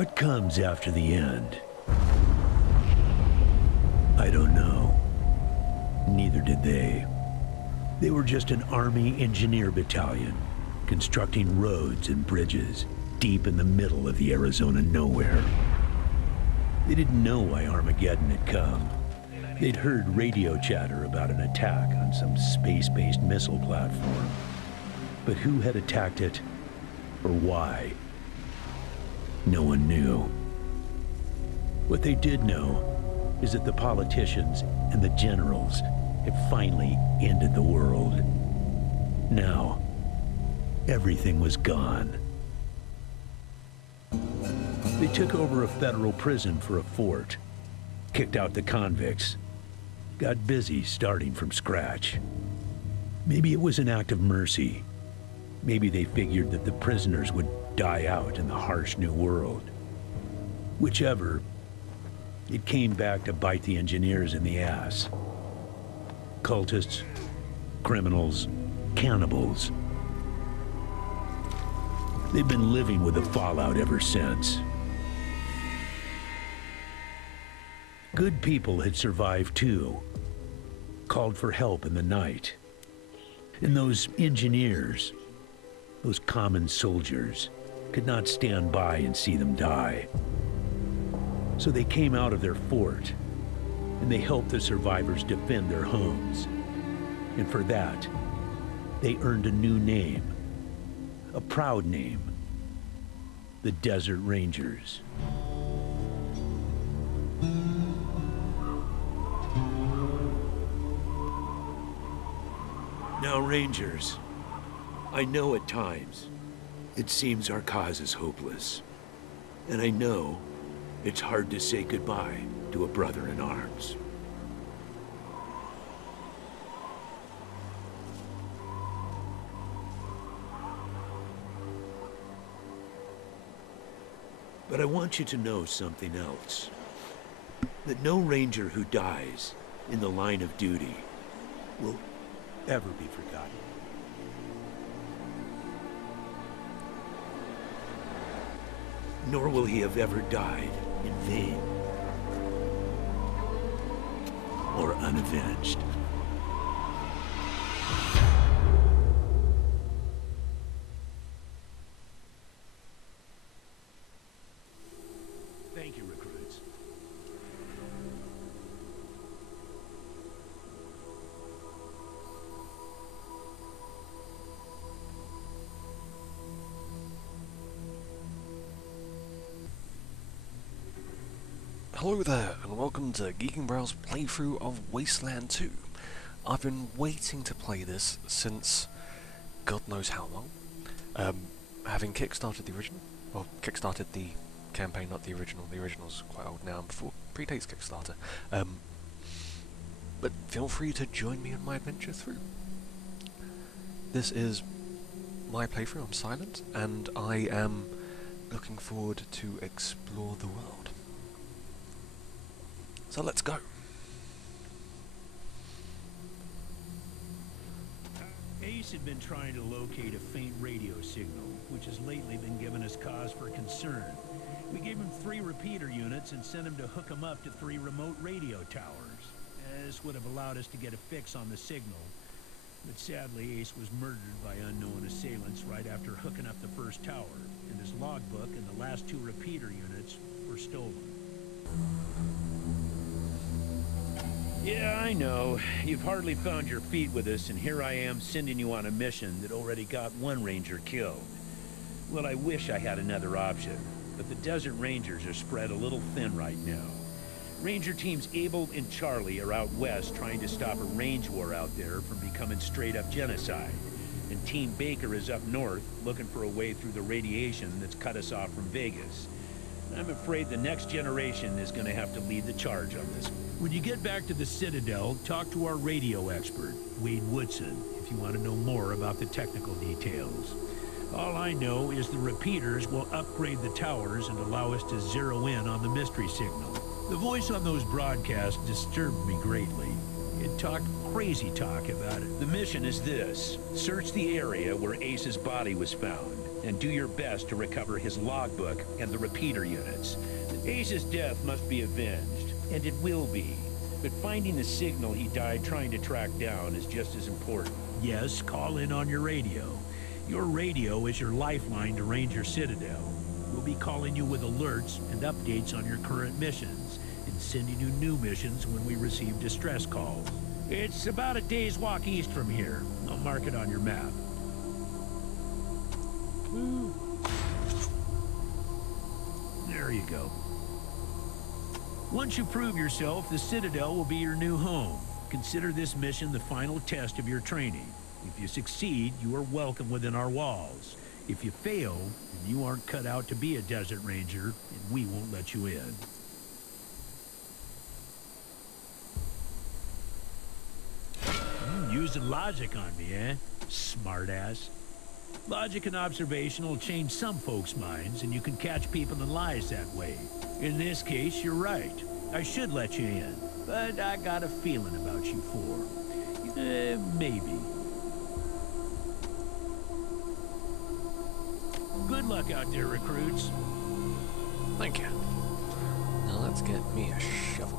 What comes after the end? I don't know. Neither did they. They were just an Army engineer battalion, constructing roads and bridges deep in the middle of the Arizona nowhere. They didn't know why Armageddon had come. They'd heard radio chatter about an attack on some space-based missile platform. But who had attacked it, or why? No one knew. What they did know is that the politicians and the generals had finally ended the world. Now, everything was gone. They took over a federal prison for a fort, kicked out the convicts, got busy starting from scratch. Maybe it was an act of mercy. Maybe they figured that the prisoners would die out in the harsh new world. Whichever, it came back to bite the engineers in the ass. Cultists, criminals, cannibals. They've been living with the fallout ever since. Good people had survived too, called for help in the night. And those engineers, those common soldiers, could not stand by and see them die. So they came out of their fort, and they helped the survivors defend their homes. And for that, they earned a new name, a proud name, the Desert Rangers. Now, Rangers, I know at times it seems our cause is hopeless. And I know it's hard to say goodbye to a brother in arms. But I want you to know something else. That no Ranger who dies in the line of duty will ever be forgotten. Nor will he have ever died in vain or unavenged. Thank you, recruits. Hello there, and welcome to Geekenbrau's playthrough of Wasteland 2. I've been waiting to play this since God knows how long. Having kickstarted the original, well, kickstarted the campaign, not the original. The original's quite old now, and before predates Kickstarter. But feel free to join me on my adventure through. This is my playthrough. I'm Silent, and I am looking forward to explore the world. So let's go. Ace had been trying to locate a faint radio signal, which has lately been giving us cause for concern. We gave him 3 repeater units and sent him to hook them up to 3 remote radio towers. This would have allowed us to get a fix on the signal. But sadly, Ace was murdered by unknown assailants right after hooking up the first tower, and his logbook and the last 2 repeater units were stolen. Yeah, I know. You've hardly found your feet with us, and here I am sending you on a mission that already got 1 Ranger killed. Well, I wish I had another option, but the Desert Rangers are spread a little thin right now. Ranger teams Abel and Charlie are out west trying to stop a range war out there from becoming straight-up genocide. And Team Baker is up north, looking for a way through the radiation that's cut us off from Vegas. I'm afraid the next generation is going to have to lead the charge on this. When you get back to the Citadel, talk to our radio expert, Wade Woodson, if you want to know more about the technical details. All I know is the repeaters will upgrade the towers and allow us to zero in on the mystery signal. The voice on those broadcasts disturbed me greatly. It talked crazy talk about it. The mission is this: search the area where Ace's body was found. and do your best to recover his logbook and the repeater units. Ace's death must be avenged, and it will be. But finding the signal he died trying to track down is just as important. Yes, call in on your radio. Your radio is your lifeline to Ranger Citadel. We'll be calling you with alerts and updates on your current missions, and sending you new missions when we receive distress calls. It's about a day's walk east from here. I'll mark it on your map. There you go. Once you prove yourself, the Citadel will be your new home. Consider this mission the final test of your training. If you succeed, you are welcome within our walls. If you fail, then you aren't cut out to be a Desert Ranger, and we won't let you in. Using logic on me, eh? Smartass. Logic and observation will change some folks' minds, and you can catch people in lies that way. In this case, you're right. I should let you in, but I got a feeling about you four. Maybe. Good luck out there, recruits. Thank you. Now let's get me a shovel.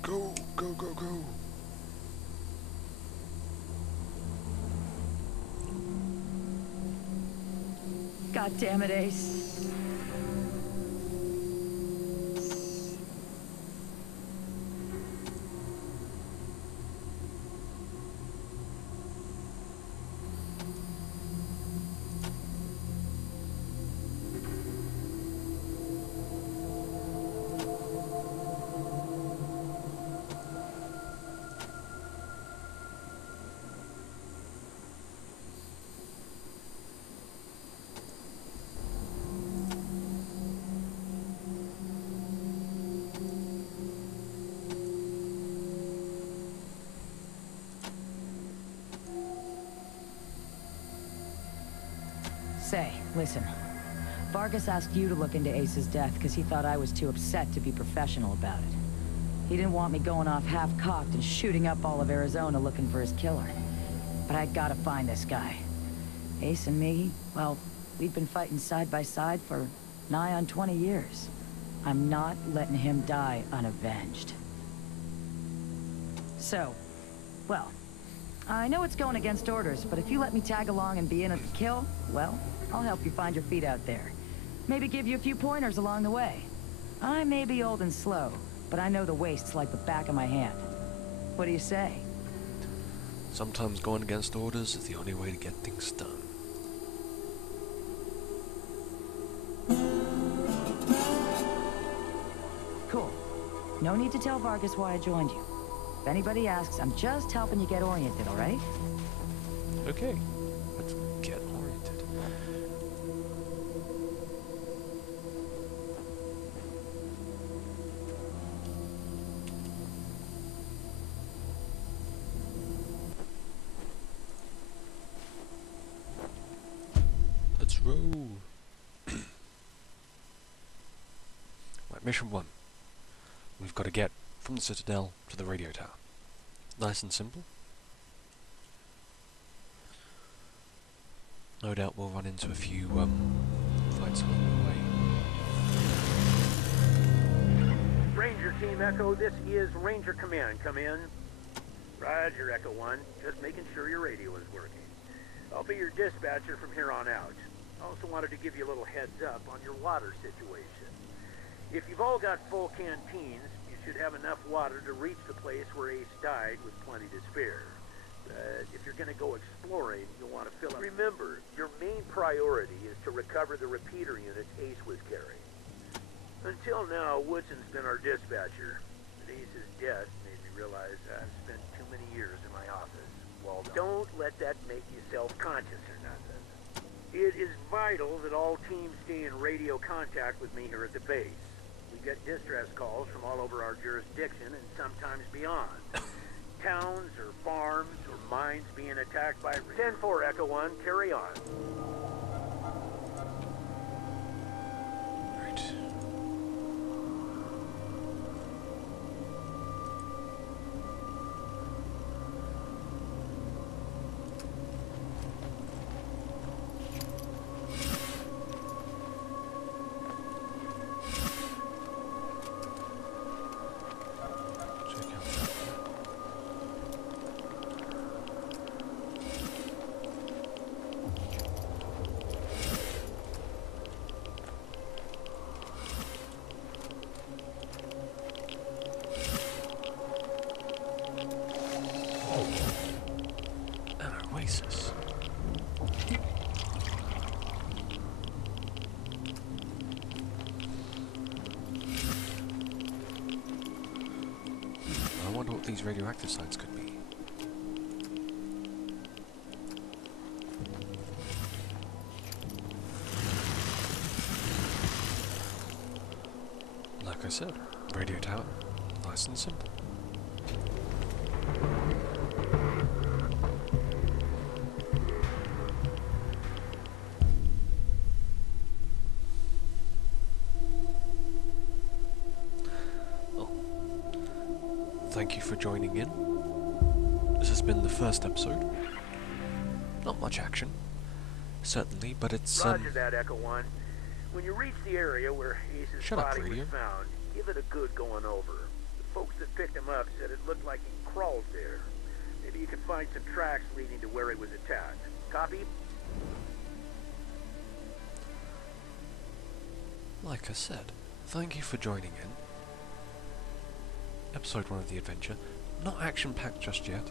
Go, go, go, go. God damn it, Ace. Say, listen. Vargas asked you to look into Ace's death because he thought I was too upset to be professional about it. He didn't want me going off half-cocked and shooting up all of Arizona looking for his killer. But I gotta find this guy. Ace and me, well, we've been fighting side by side for nigh on 20 years. I'm not letting him die unavenged. So, well, I know it's going against orders, but if you let me tag along and be in at the kill, well, I'll help you find your feet out there. Maybe give you a few pointers along the way. I may be old and slow, but I know the wastes like the back of my hand. What do you say? Sometimes going against orders is the only way to get things done. Cool. No need to tell Vargas why I joined you. If anybody asks, I'm just helping you get oriented, all right? Okay, let's get oriented. Let's roll. Right, mission 1. We've got to get from the Citadel to the radio tower. Nice and simple. No doubt we'll run into a few fights along the way. Ranger Team Echo, this is Ranger Command. Come in. Roger, Echo 1. Just making sure your radio is working. I'll be your dispatcher from here on out. I also wanted to give you a little heads up on your water situation. If you've all got full canteens, you should have enough water to reach the place where Ace died with plenty to spare. If you're going to go exploring, you'll want to fill up. Remember, your main priority is to recover the repeater units Ace was carrying. Until now, Woodson's been our dispatcher. But Ace's death made me realize I've spent too many years in my office. Well, don't let that make you self-conscious or nothing. It is vital that all teams stay in radio contact with me here at the base. We get distress calls from all over our jurisdiction and sometimes beyond. Towns or farms or mines being attacked by... 10-4, Echo 1, carry on. Right. Check out that. An oasis. I wonder what these radioactive sites could be. Like I said, radio tower, nice and simple. Thank you for joining in. This has been the first episode. Not much action, certainly, but it's Roger that, Echo 1. When you reach the area where Ace's Shut up, body was radio. found, give it a good going over. The folks that picked him up said it looked like he crawled there. Maybe you can find some tracks leading to where he was attacked. Copy? like I said, thank you for joining in. Episode 1 of the adventure. Not action-packed just yet,